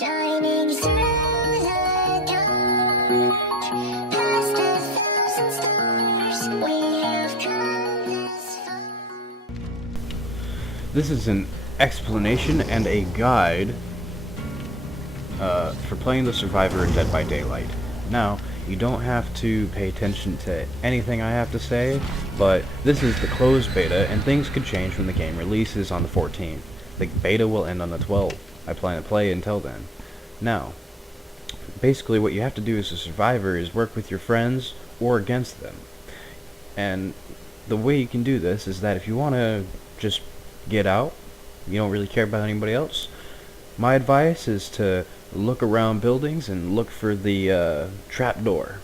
Shining through the dark, past 1,000 stars, we have come this far. This is an explanation and a guide for playing the Survivor in Dead by Daylight. Now, you don't have to pay attention to anything I have to say, but this is the closed beta, and things could change when the game releases on the 14th. The beta will end on the 12th. I plan to play until then. Now, basically what you have to do as a survivor is work with your friends or against them. And the way you can do this is that if you want to just get out, you don't really care about anybody else, my advice is to look around buildings and look for the trap door.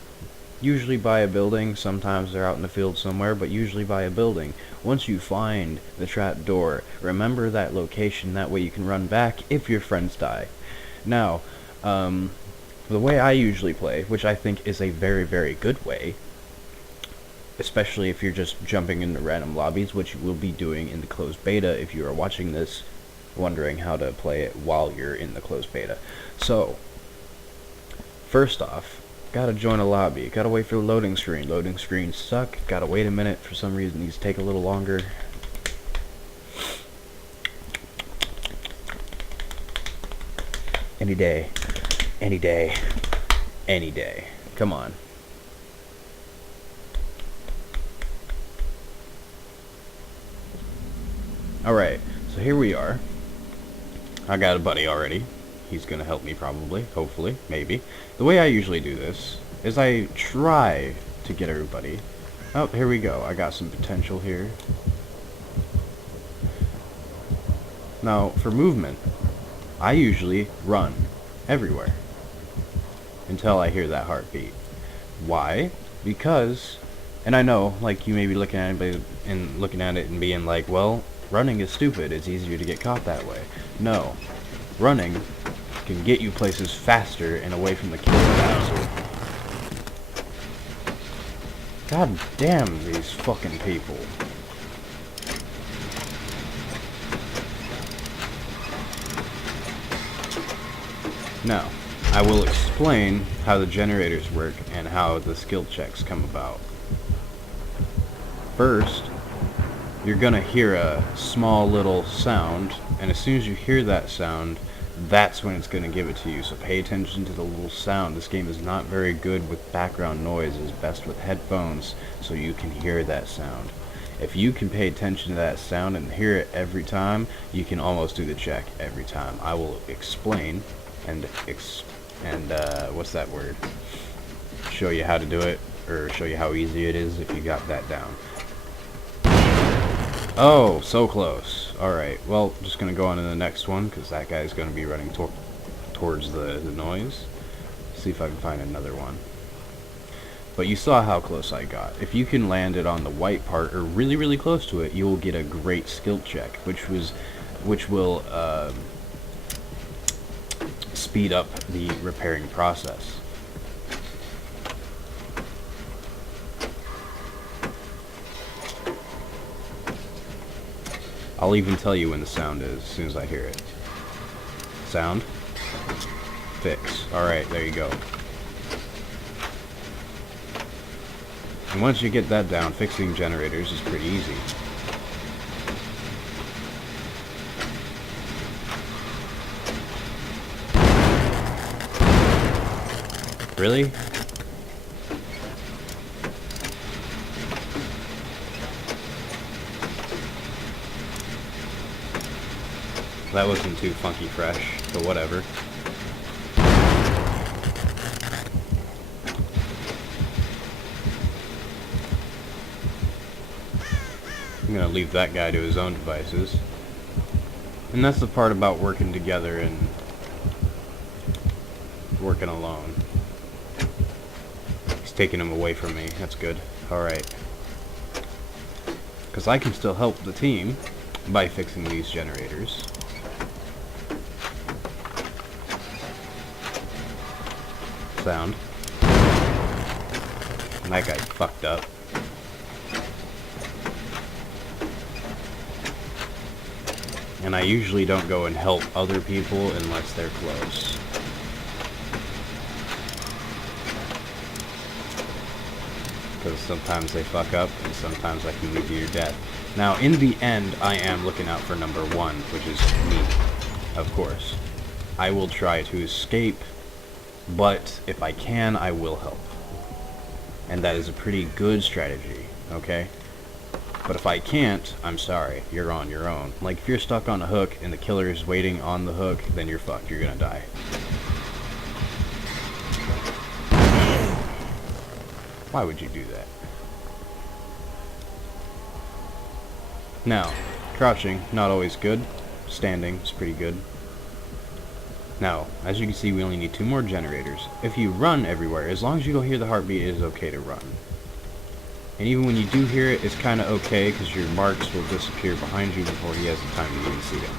Usually by a building, sometimes they're out in the field somewhere, but usually by a building. Once you find the trap door, remember that location, that way you can run back if your friends die. Now, the way I usually play, which I think is a very, very good way, especially if you're just jumping into random lobbies, which you will be doing in the closed beta if you are watching this wondering how to play it while you're in the closed beta. So, first off, gotta join a lobby. Gotta wait for the loading screen. Loading screens suck. Gotta wait a minute. For some reason, these take a little longer. Any day. Any day. Any day. Come on. Alright, so here we are. I got a buddy already. He's gonna help me probably, hopefully, maybe. The way I usually do this is I try to get everybody. Oh, here we go. I got some potential here. Now, for movement, I usually run everywhere until I hear that heartbeat. Why? Because, and I know, like, you may be looking at it and being like, well, running is stupid. It's easier to get caught that way. No. Running can get you places faster and away from the kill faster. God damn these fucking people. Now, I will explain how the generators work and how the skill checks come about. First, you're gonna hear a small little sound, and as soon as you hear that sound, that's when it's going to give it to you. So pay attention to the little sound. This game is not very good with background noise. It's best with headphones so you can hear that sound. If you can pay attention to that sound and hear it every time, you can almost do the check every time. I will explain and what's that word? Show you how to do it, or show you how easy it is if you got that down. Oh, so close. Alright, well, just going to go on to the next one, because that guy's going to be running towards the noise. See if I can find another one. But you saw how close I got. If you can land it on the white part, or really, really close to it, you will get a great skill check, which will speed up the repairing process. I'll even tell you when the sound is as soon as I hear it. Sound. Fix. Alright, there you go. And once you get that down, fixing generators is pretty easy. Really? That wasn't too funky fresh, but whatever. I'm gonna leave that guy to his own devices. And that's the part about working together and working alone. He's taking him away from me. That's good. Alright. Because I can still help the team by fixing these generators. Sound. And that guy fucked up. And I usually don't go and help other people unless they're close. Because sometimes they fuck up, and sometimes I can lead you to your death. Now, in the end, I am looking out for number one, which is me, of course. I will try to escape, but if I can, I will help. And that is a pretty good strategy, okay? But if I can't, I'm sorry, you're on your own. Like, if you're stuck on a hook and the killer is waiting on the hook, then you're fucked, you're gonna die. Why would you do that? Now, crouching, not always good. Standing is pretty good. Now, as you can see, we only need 2 more generators. If you run everywhere, as long as you don't hear the heartbeat, it is okay to run. And even when you do hear it, it's kind of okay, because your marks will disappear behind you before he has the time to even see them.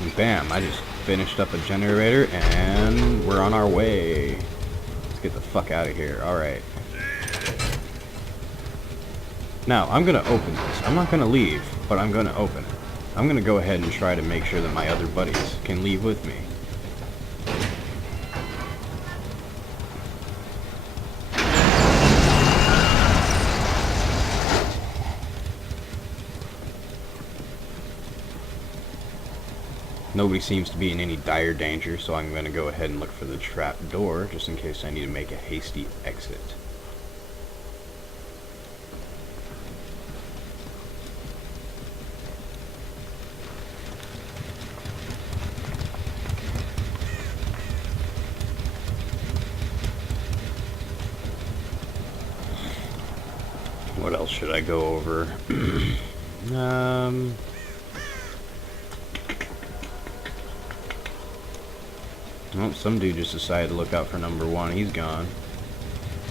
And bam, I just finished up a generator, and we're on our way. Let's get the fuck out of here. Alright. Now, I'm going to open this. I'm not going to leave, but I'm going to open it. I'm going to go ahead and try to make sure that my other buddies can leave with me. Nobody seems to be in any dire danger, so I'm going to go ahead and look for the trap door, just in case I need to make a hasty exit. What else should I go over? Well, some dude just decided to look out for number one. He's gone.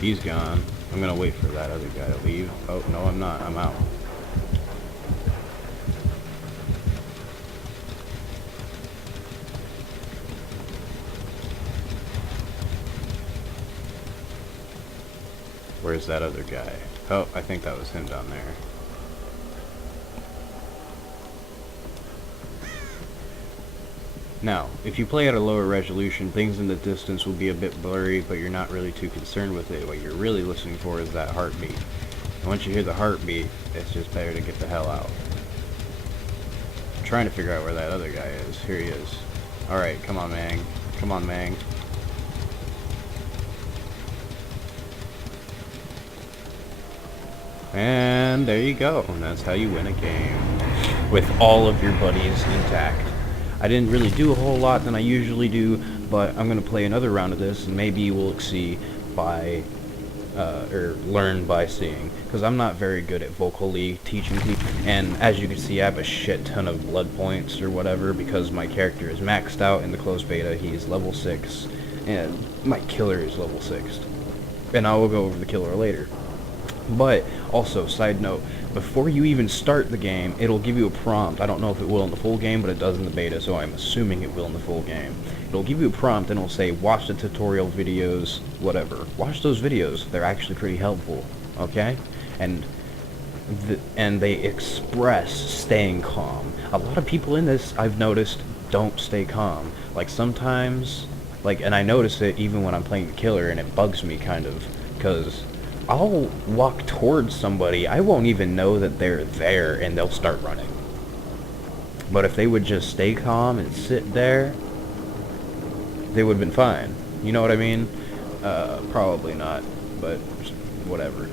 He's gone. I'm gonna wait for that other guy to leave. Oh, no, I'm not. I'm out. Where's that other guy? Oh, I think that was him down there. Now, if you play at a lower resolution, things in the distance will be a bit blurry, but you're not really too concerned with it. What you're really listening for is that heartbeat. And once you hear the heartbeat, it's just better to get the hell out. I'm trying to figure out where that other guy is. Here he is. Alright, come on, Mang. Come on, Mang. And there you go. And that's how you win a game. With all of your buddies intact. I didn't really do a whole lot than I usually do, but I'm going to play another round of this, and maybe you will see by, or learn by seeing, because I'm not very good at vocally teaching people, and as you can see, I have a shit ton of blood points or whatever, because my character is maxed out in the closed beta. He's level 6, and my killer is level 6, and I will go over the killer later. But, also, side note, before you even start the game, it'll give you a prompt. I don't know if it will in the full game, but it does in the beta, so I'm assuming it will in the full game. It'll give you a prompt, and it'll say, watch the tutorial videos, whatever. Watch those videos. They're actually pretty helpful, okay? And they express staying calm. A lot of people in this, I've noticed, don't stay calm. Like, sometimes, like, and I notice it even when I'm playing the killer, and it bugs me, kind of, because I'll walk towards somebody, I won't even know that they're there, and they'll start running. But if they would just stay calm and sit there, they would have been fine. You know what I mean? Probably not, but whatever.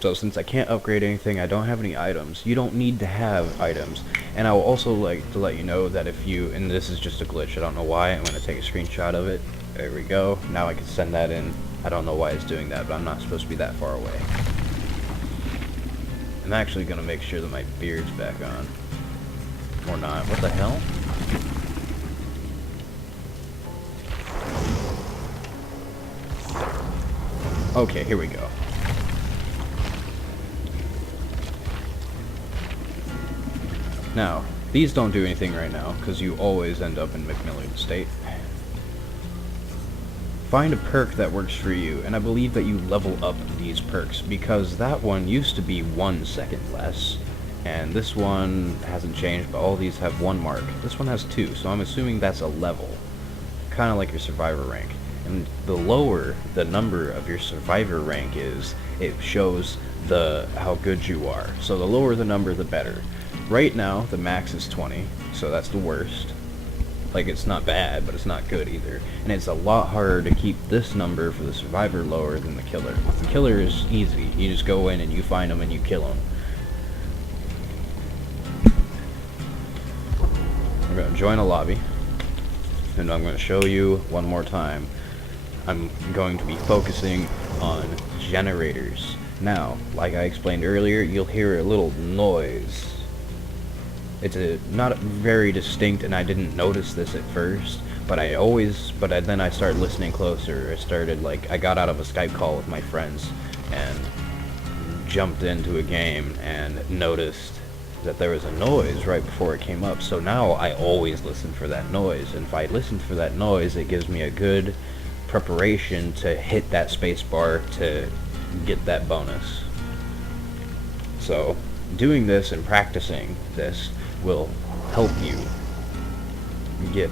So since I can't upgrade anything, I don't have any items. You don't need to have items. And I will also like to let you know that if you, and this is just a glitch, I don't know why, I'm going to take a screenshot of it. There we go. Now I can send that in. I don't know why it's doing that, but I'm not supposed to be that far away. I'm actually going to make sure that my beard's back on. Or not. What the hell? Okay, here we go. Now, these don't do anything right now, because you always end up in McMillian State. find a perk that works for you, and I believe that you level up these perks, because that one used to be 1 second less, and this one hasn't changed, but all these have 1 mark. This one has 2, so I'm assuming that's a level, kind of like your survivor rank. And the lower the number of your survivor rank is, it shows how good you are. So the lower the number, the better. Right now, the max is 20, so that's the worst. Like, it's not bad, but it's not good either. And it's a lot harder to keep this number for the survivor lower than the killer. The killer is easy. You just go in and you find them and you kill them. We're going to join a lobby, and I'm going to show you one more time. I'm going to be focusing on generators. Now, like I explained earlier, you'll hear a little noise. It's not very distinct, and I didn't notice this at first, but then I started listening closer. I got out of a Skype call with my friends and jumped into a game and noticed that there was a noise right before it came up. So now I always listen for that noise, and if I listen for that noise, it gives me a good preparation to hit that space bar to get that bonus. So doing this and practicing this will help you get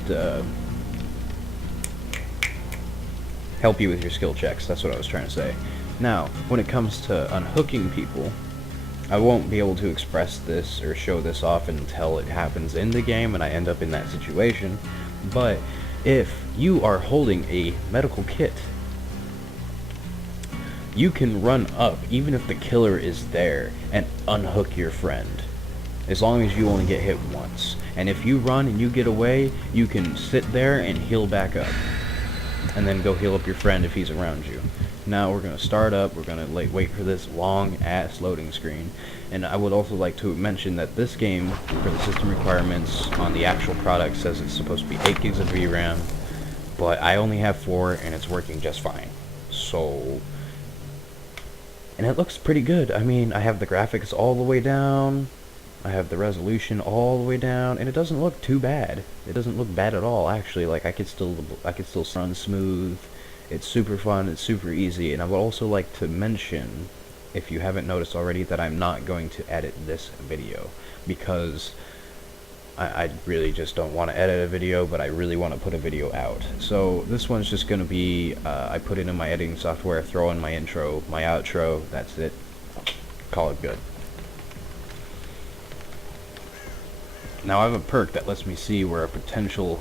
help you with your skill checks. That's what I was trying to say. Now, when it comes to unhooking people, I won't be able to express this or show this off until it happens in the game and I end up in that situation, but if you are holding a medical kit, you can run up even if the killer is there and unhook your friend, as long as you only get hit once. And if you run and you get away, you can sit there and heal back up, and then go heal up your friend if he's around you. Now we're going to start up, we're going to wait for this long ass loading screen. And I would also like to mention that this game, for the system requirements on the actual product, says it's supposed to be 8 gigs of VRAM, but I only have 4 and it's working just fine. So, and it looks pretty good. I mean, I have the graphics all the way down, I have the resolution all the way down, and it doesn't look too bad. It doesn't look bad at all, actually. Like, I could still run smooth. It's super fun, it's super easy. And I would also like to mention, if you haven't noticed already, that I'm not going to edit this video, because I really just don't want to edit a video, but I really want to put a video out. So this one's just going to be, I put it in my editing software, throw in my intro, my outro, that's it. Call it good. Now I have a perk that lets me see where a potential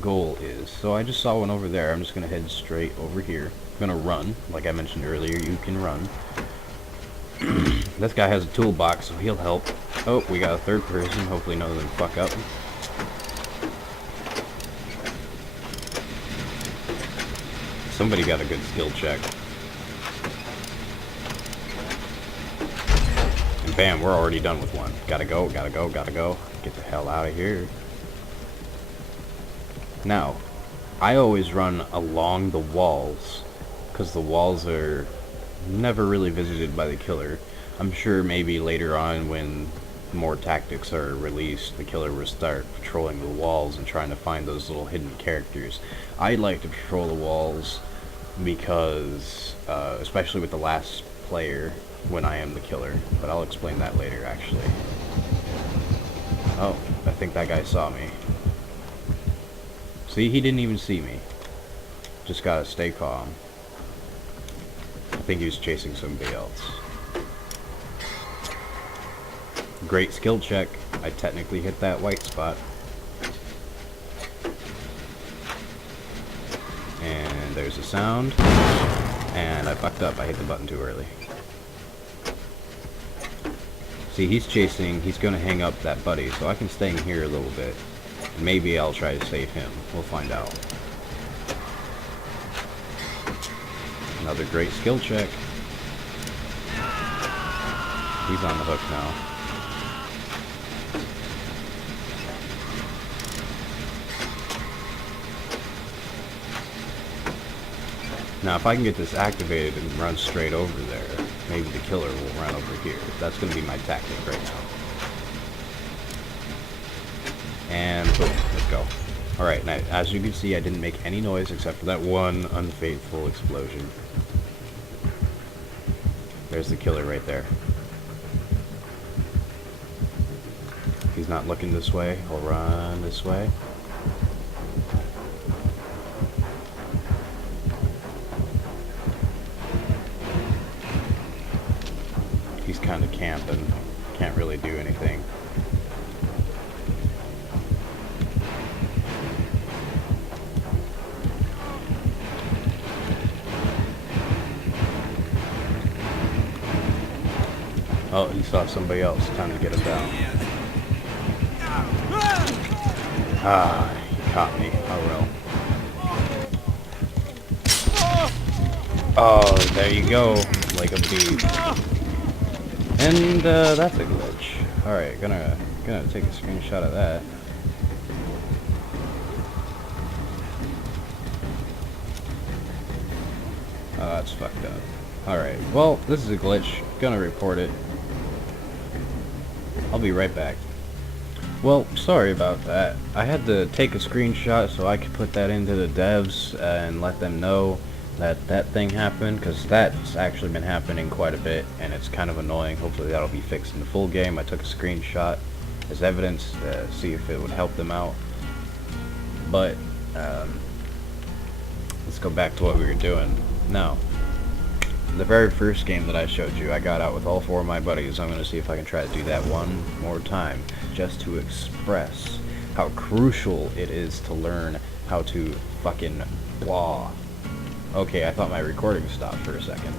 goal is. So I just saw one over there. I'm just going to head straight over here. I'm going to run. Like I mentioned earlier, you can run. This guy has a toolbox, so he'll help. Oh, we got a third person. Hopefully none of them fuck up. Somebody got a good skill check. And bam, we're already done with one. Gotta go, gotta go, gotta go. Get the hell out of here. Now, I always run along the walls, because the walls are never really visited by the killer. I'm sure maybe later on, when more tactics are released, the killer will start patrolling the walls and trying to find those little hidden characters. I like to patrol the walls because, especially with the last player, when I am the killer, but I'll explain that later, actually. Oh, I think that guy saw me. See, he didn't even see me. Just gotta stay calm. I think he was chasing somebody else. Great skill check. I technically hit that white spot. And there's a sound. And I fucked up. I hit the button too early. See, he's chasing. He's gonna hang up that buddy, so I can stay in here a little bit. Maybe I'll try to save him. We'll find out. Another great skill check. He's on the hook now. Now, if I can get this activated and run straight over there, maybe the killer will run over here. That's going to be my tactic right now. And boom, let's go. Alright, now as you can see, I didn't make any noise except for that one unfaithful explosion. There's the killer right there. He's not looking this way. He'll run this way. He's kind of camping. Can't really do anything. Oh, he saw somebody else. Time to get him down. Ah, he caught me. Oh well. Oh, there you go. Like a bee. And that's a glitch. Alright, gonna take a screenshot of that. Oh, that's fucked up. Alright, well, this is a glitch. Gonna report it. I'll be right back. Well, sorry about that. I had to take a screenshot so I could put that into the devs and let them know that that thing happened, because that's actually been happening quite a bit and it's kind of annoying. Hopefully that'll be fixed in the full game. I took a screenshot as evidence to see if it would help them out. But let's go back to what we were doing. Now, the very first game that I showed you, I got out with all 4 of my buddies. I'm going to see if I can try to do that one more time, just to express how crucial it is to learn how to fucking blah. Okay, I thought my recording stopped for a second.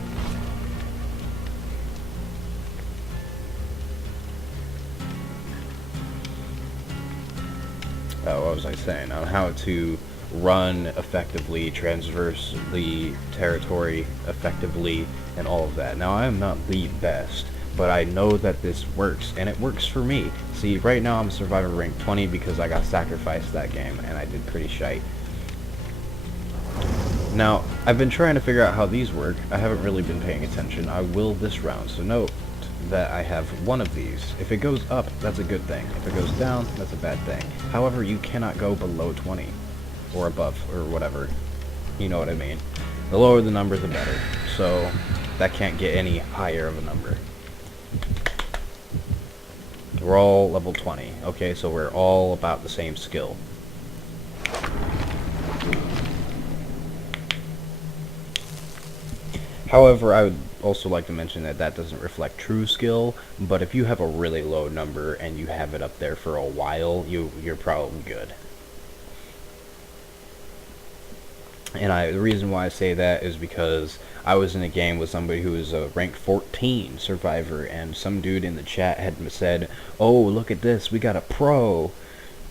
Oh, what was I saying? On how to run effectively, transverse the territory effectively, and all of that. Now, I am not the best, but I know that this works, and it works for me. See, right now I'm Survivor rank 20 because I got sacrificed that game, and I did pretty shite. Now, I've been trying to figure out how these work. I haven't really been paying attention. I will this round, so note that I have one of these. If it goes up, that's a good thing. If it goes down, that's a bad thing. However, you cannot go below 20. Or above, or whatever. You know what I mean. The lower the number, the better. So, that can't get any higher of a number. We're all level 20. Okay, so we're all about the same skill. However, I would also like to mention that that doesn't reflect true skill, but if you have a really low number and you have it up there for a while, you're probably good. And the reason why I say that is because I was in a game with somebody who was a rank 14 survivor, and some dude in the chat had said, "Oh, look at this, we got a pro,"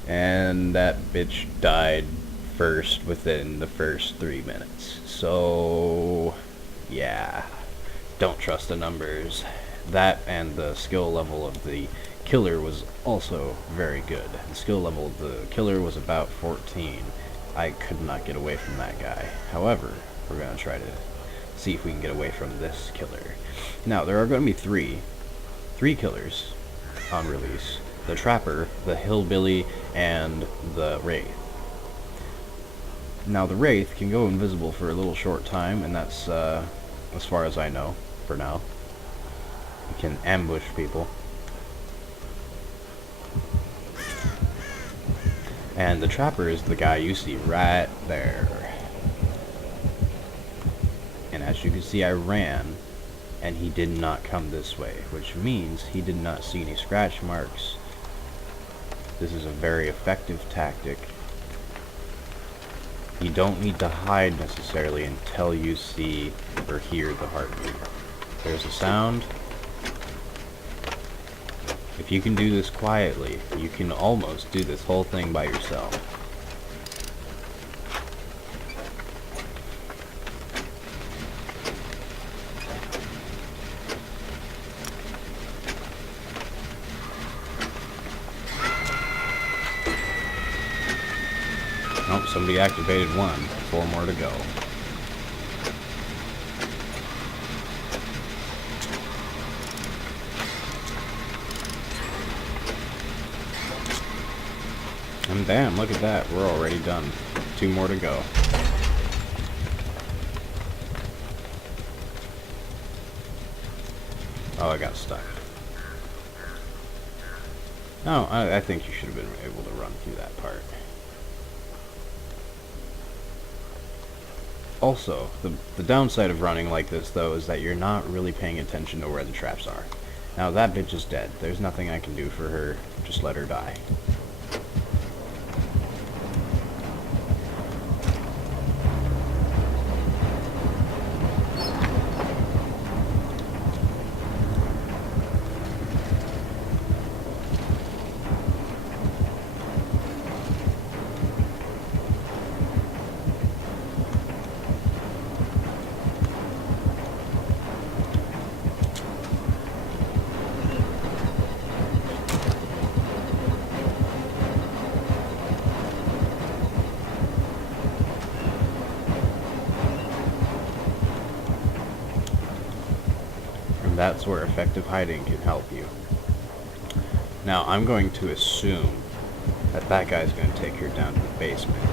and that bitch died first within the first 3 minutes. So, yeah, don't trust the numbers. That and the skill level of the killer was also very good. The skill level of the killer was about 14. I could not get away from that guy. However, we're going to try to see if we can get away from this killer. Now, there are going to be three killers on release. The Trapper, the Hillbilly, and the Wraith. Now, the Wraith can go invisible for a little short time, and that's, as far as I know, for now. You can ambush people. And the Trapper is the guy you see right there. And as you can see, I ran, and he did not come this way, which means he did not see any scratch marks. This is a very effective tactic. You don't need to hide necessarily until you see or hear the heartbeat. There's a sound. If you can do this quietly, you can almost do this whole thing by yourself. Nope, somebody activated one. 4 more to go. And damn, look at that. We're already done. 2 more to go. Oh, I got stuck. No, I think you should have been able to run through that part. Also, the downside of running like this, though, is that you're not really paying attention to where the traps are. Now, that bitch is dead. There's nothing I can do for her. Just let her die. That's where effective hiding can help you. Now, I'm going to assume that that guy's going to take her down to the basement.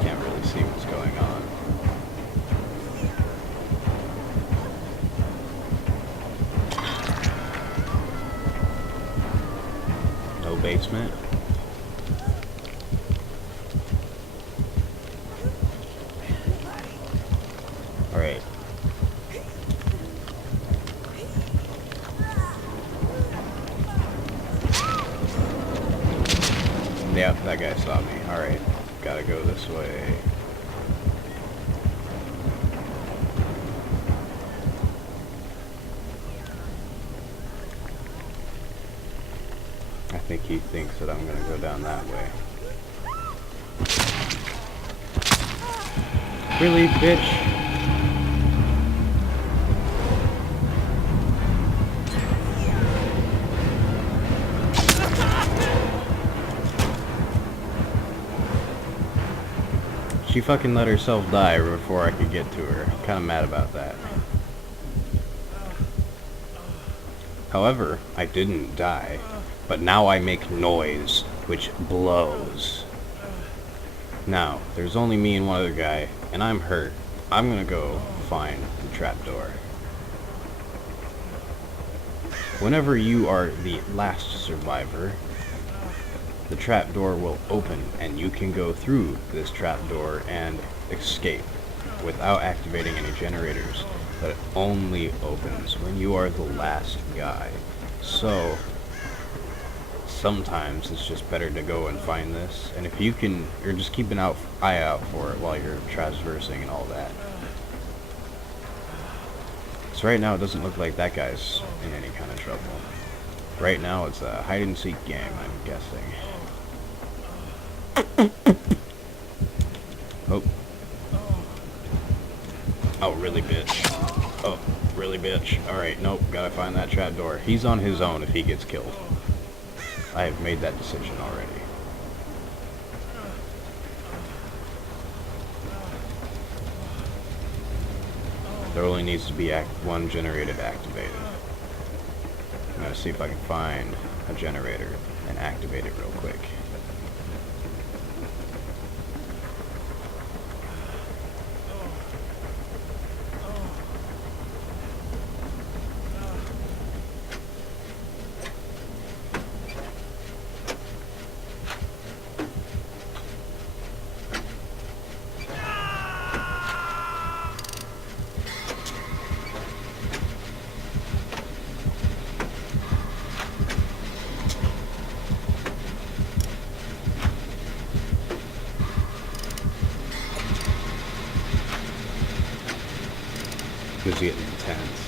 Can't really see what's going on. Basement. Alright. Yep, that guy saw me. Alright. Gotta go this way. I think he thinks that I'm gonna go down that way. Really, bitch? She fucking let herself die before I could get to her. I'm kinda mad about that. However, I didn't die. But now I make noise, which blows. Now, there's only me and one other guy, and I'm hurt. I'm gonna go find the trapdoor. Whenever you are the last survivor, the trapdoor will open, and you can go through this trapdoor and escape without activating any generators. But it only opens when you are the last guy. So sometimes it's just better to go and find this, and if you can, you're just keep an eye out for it while you're traversing and all that. So right now it doesn't look like that guy's in any kind of trouble. Right now it's a hide and seek game, I'm guessing. Oh. Oh, really, bitch. Oh, really, bitch. Alright, nope, gotta find that trapdoor. He's on his own if he gets killed. I have made that decision already. There only needs to be one generator activated. I'm gonna see if I can find a generator and activate it real quick. It's getting intense.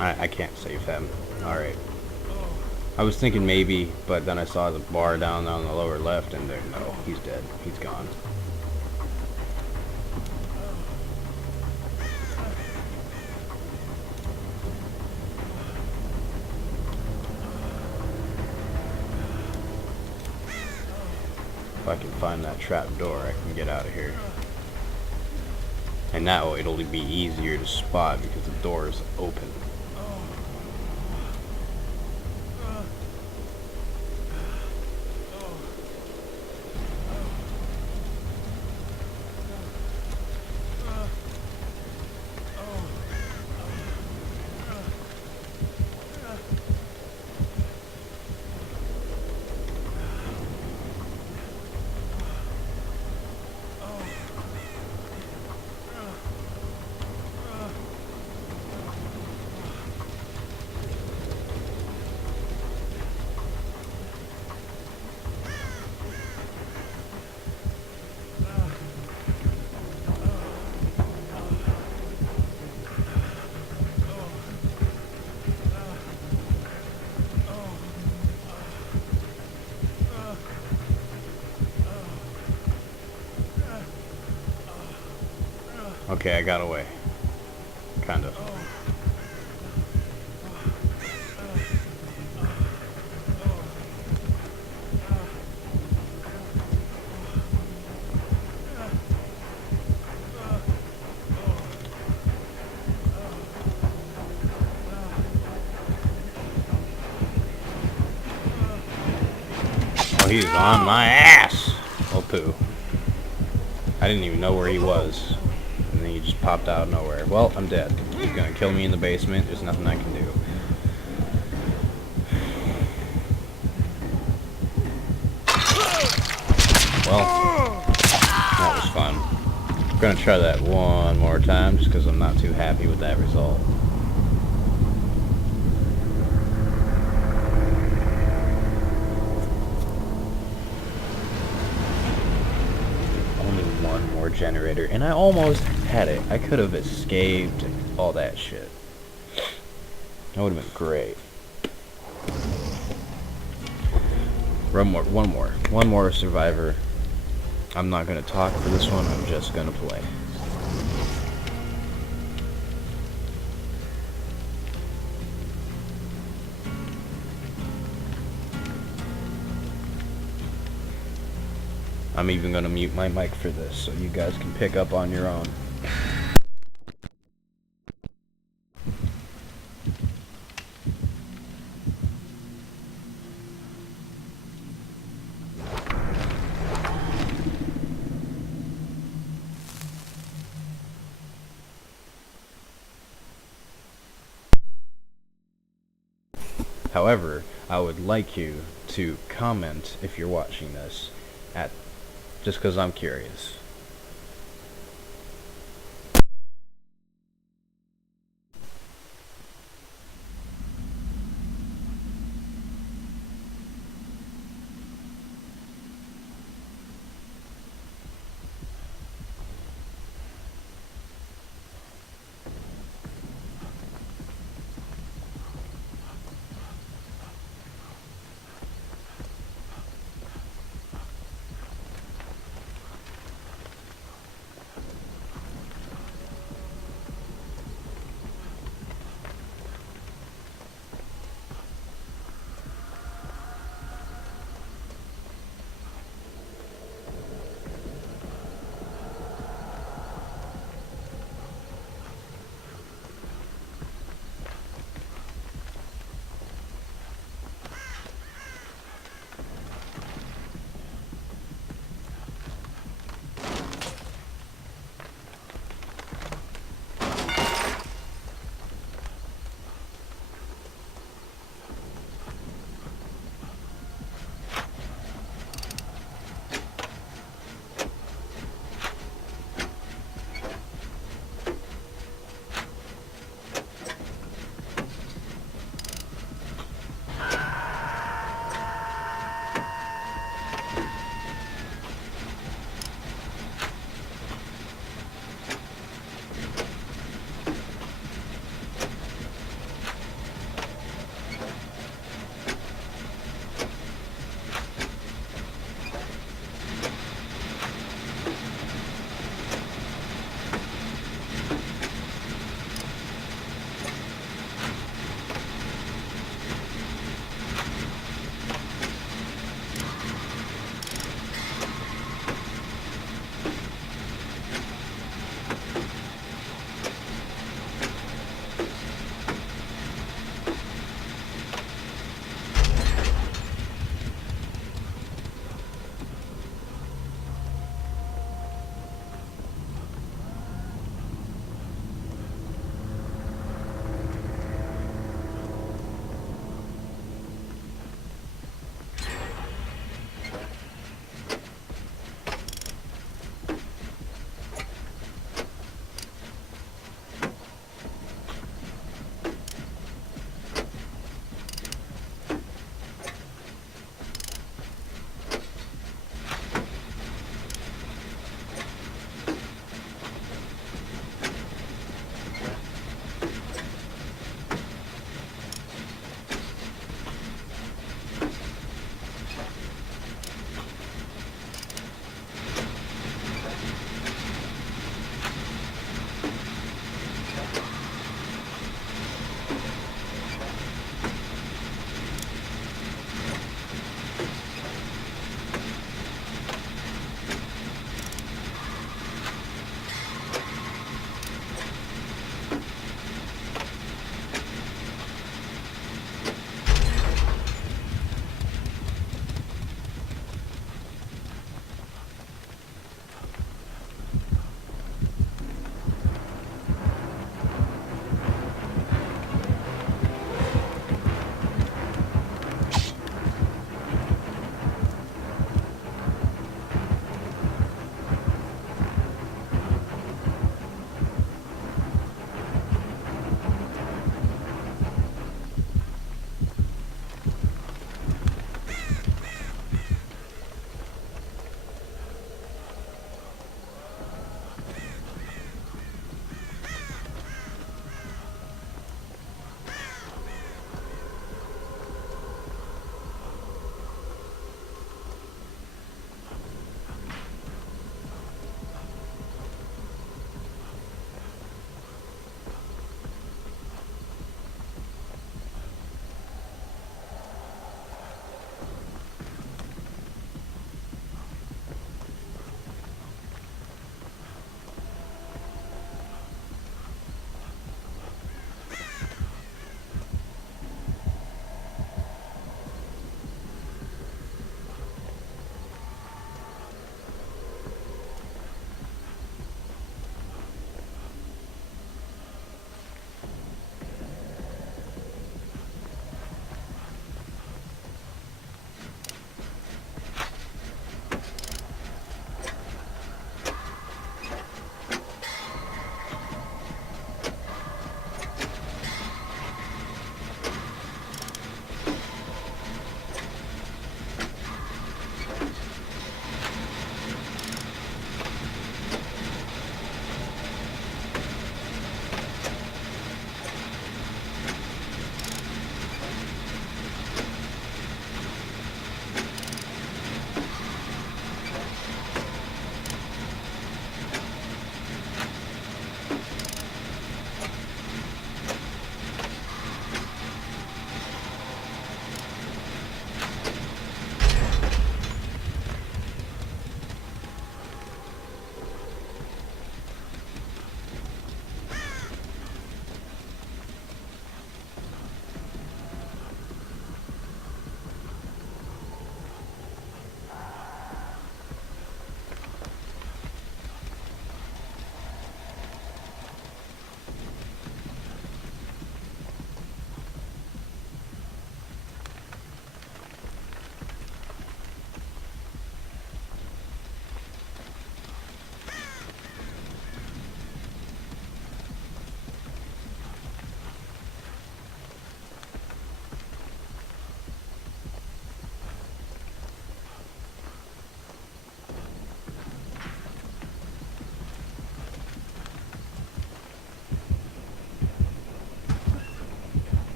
I can't save him. Alright. I was thinking maybe, but then I saw the bar down on the lower left, and there, no, he's dead. He's gone. If I can find that trap door, I can get out of here. And now it'll be easier to spot because the door is open. Okay, I got away. Kind of. Oh, he's on my ass! Oh, poo. I didn't even know where he was. And then he just popped out of nowhere. Well, I'm dead. He's gonna kill me in the basement. There's nothing I can do. Well, that was fun. I'm gonna try that one more time just because I'm not too happy with that result. Only one more generator, and I almost had it. I could have escaped and all that shit. That would have been great. One more survivor. I'm not gonna talk for this one, I'm just gonna play. I'm even gonna mute my mic for this so you guys can pick up on your own. However, I would like you to comment if you're watching this, just because I'm curious.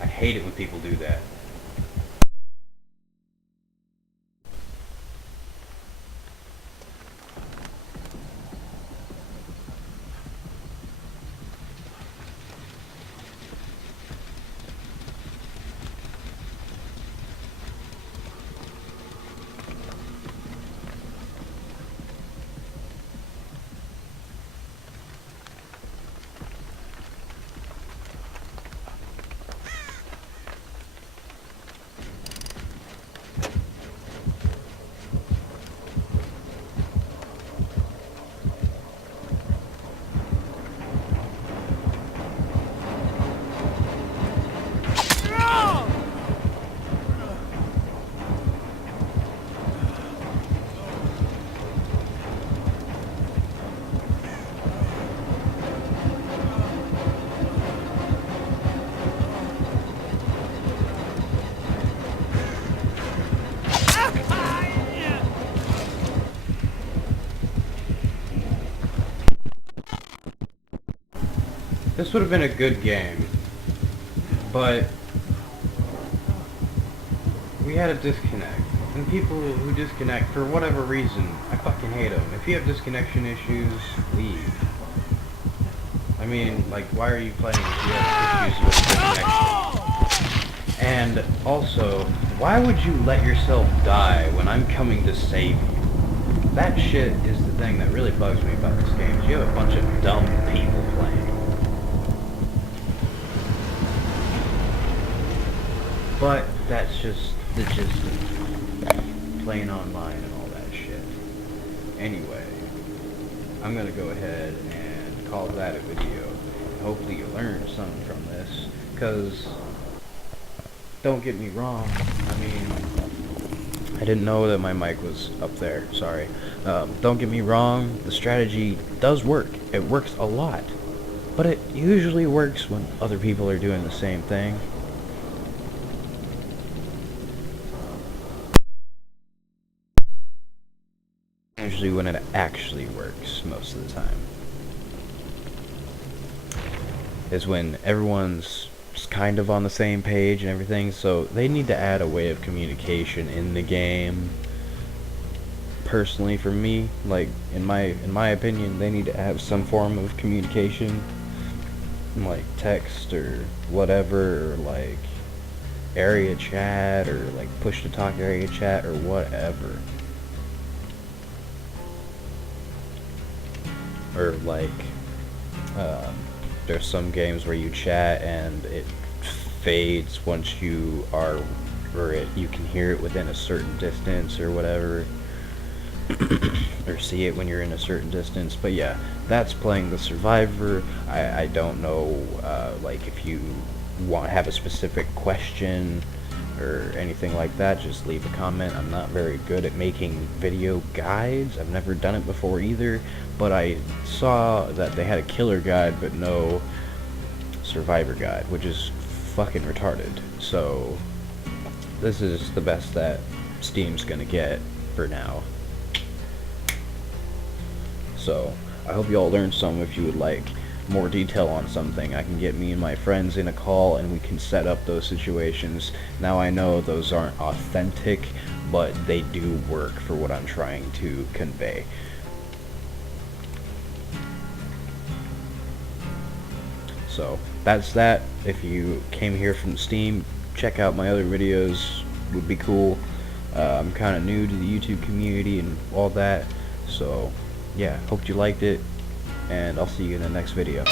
I hate it when people do that. This would have been a good game, but we had a disconnect. And people who disconnect for whatever reason, I fucking hate them. If you have disconnection issues, leave. I mean, like, why are you playing if you have issues with disconnection? And also, why would you let yourself die when I'm coming to save you? That shit is the thing that really bugs me about this game. You have a bunch of dumb people playing. But that's just the gist of playing online and all that shit. Anyway, I'm gonna go ahead and call that a video. Hopefully you learned something from this, because don't get me wrong, I mean, I didn't know that my mic was up there, sorry. Don't get me wrong, the strategy does work. It works a lot. But it usually works when other people are doing the same thing. Usually when it actually works most of the time is when everyone's kind of on the same page and everything, so they need to add a way of communication in the game. Personally, for me, like in my opinion, they need to have some form of communication, like text or whatever, or like area chat, or like push to talk area chat, or whatever. Or like, there's some games where you chat and it fades once you are, or you can hear it within a certain distance or whatever, or see it when you're in a certain distance. But yeah, that's playing the Survivor. I don't know, like if you have a specific question or anything like that, just leave a comment. I'm not very good at making video guides. I've never done it before either, but I saw that they had a killer guide but no survivor guide, which is fucking retarded. So this is the best that Steam's gonna get for now. So I hope you all learned some. If you would like more detail on something, I can get me and my friends in a call and we can set up those situations. Now I know those aren't authentic, but they do work for what I'm trying to convey. So that's that. If you came here from Steam, check out my other videos, would be cool. I'm kind of new to the YouTube community and all that, so yeah, hope you liked it, and I'll see you in the next video.